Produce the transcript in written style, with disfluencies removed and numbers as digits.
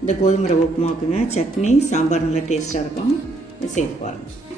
இந்த கோதுமை ரவை உப்புமாவுக்குங்க சட்னி சாம்பார் நல்லா டேஸ்ட்டாக இருக்கும். சேர்த்து பாருங்கள்.